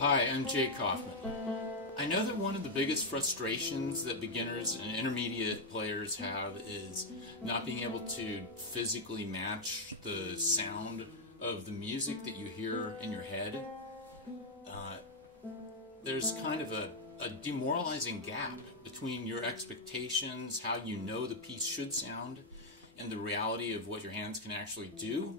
Hi, I'm Jay Kaufman. I know that one of the biggest frustrations that beginners and intermediate players have is not being able to physically match the sound of the music that you hear in your head. There's kind of a demoralizing gap between your expectations, how you know the piece should sound, and the reality of what your hands can actually do.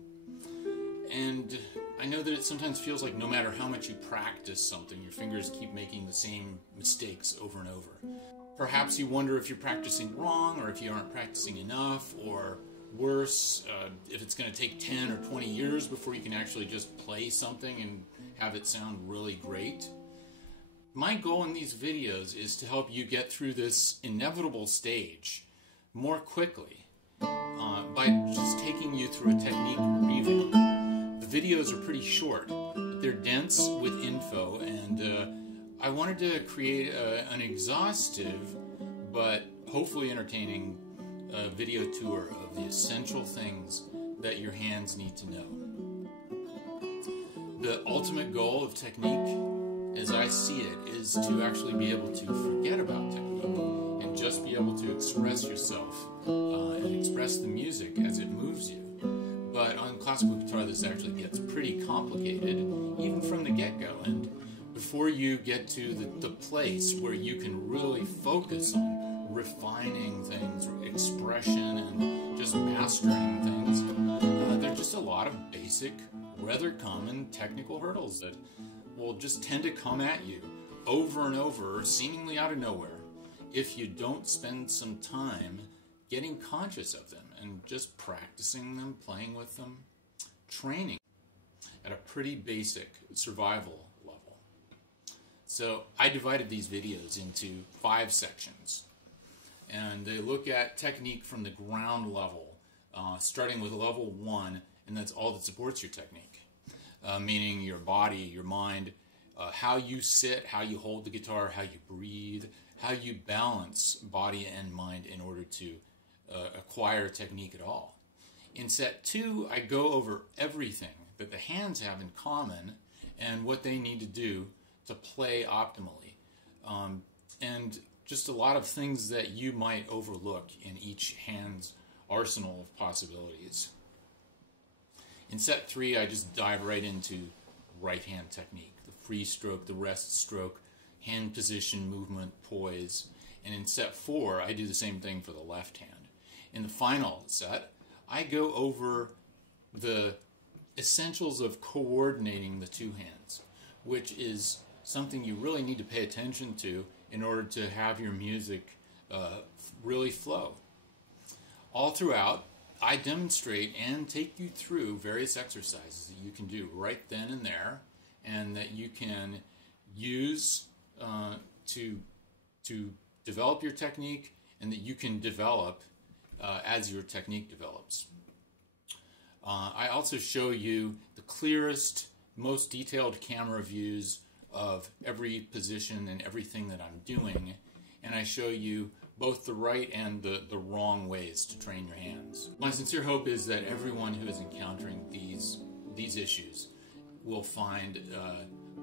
And I know that it sometimes feels like no matter how much you practice something, your fingers keep making the same mistakes over and over. Perhaps you wonder if you're practicing wrong, or if you aren't practicing enough, or worse, if it's going to take 10 or 20 years before you can actually just play something and have it sound really great. My goal in these videos is to help you get through this inevitable stage more quickly by just taking you through a technique revamp. The videos are pretty short, but they're dense with info, and I wanted to create an exhaustive but hopefully entertaining video tour of the essential things that your hands need to know. The ultimate goal of technique, as I see it, is to actually be able to forget about technique and just be able to express yourself and express the music as it moves you. But on classical guitar, this actually gets pretty complicated, even from the get-go. And before you get to the place where you can really focus on refining things, expression, and just mastering things, there are just a lot of basic, rather common technical hurdles that will just tend to come at you over and over, seemingly out of nowhere, if you don't spend some time getting conscious of them and just practicing them, playing with them, training at a pretty basic survival level. So I divided these videos into 5 sections, and they look at technique from the ground level, starting with level 1, and that's all that supports your technique, meaning your body, your mind, how you sit, how you hold the guitar, how you breathe, how you balance body and mind in order to acquire technique at all. In set 2, I go over everything that the hands have in common and what they need to do to play optimally. And just a lot of things that you might overlook in each hand's arsenal of possibilities. In set 3, I just dive right into right hand technique, the free stroke, the rest stroke, hand position, movement, poise. And in set 4, I do the same thing for the left hand. In the final set, I go over the essentials of coordinating the two hands, which is something you really need to pay attention to in order to have your music really flow. All throughout, I demonstrate and take you through various exercises that you can do right then and there, and that you can use to develop your technique, and that you can develop as your technique develops. I also show you the clearest, most detailed camera views of every position and everything that I'm doing, and I show you both the right and the wrong ways to train your hands. My sincere hope is that everyone who is encountering these issues will find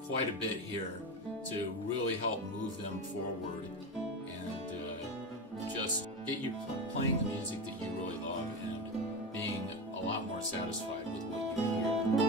quite a bit here to really help move them forward and just get you playing the music that you really love and being a lot more satisfied with what you hear.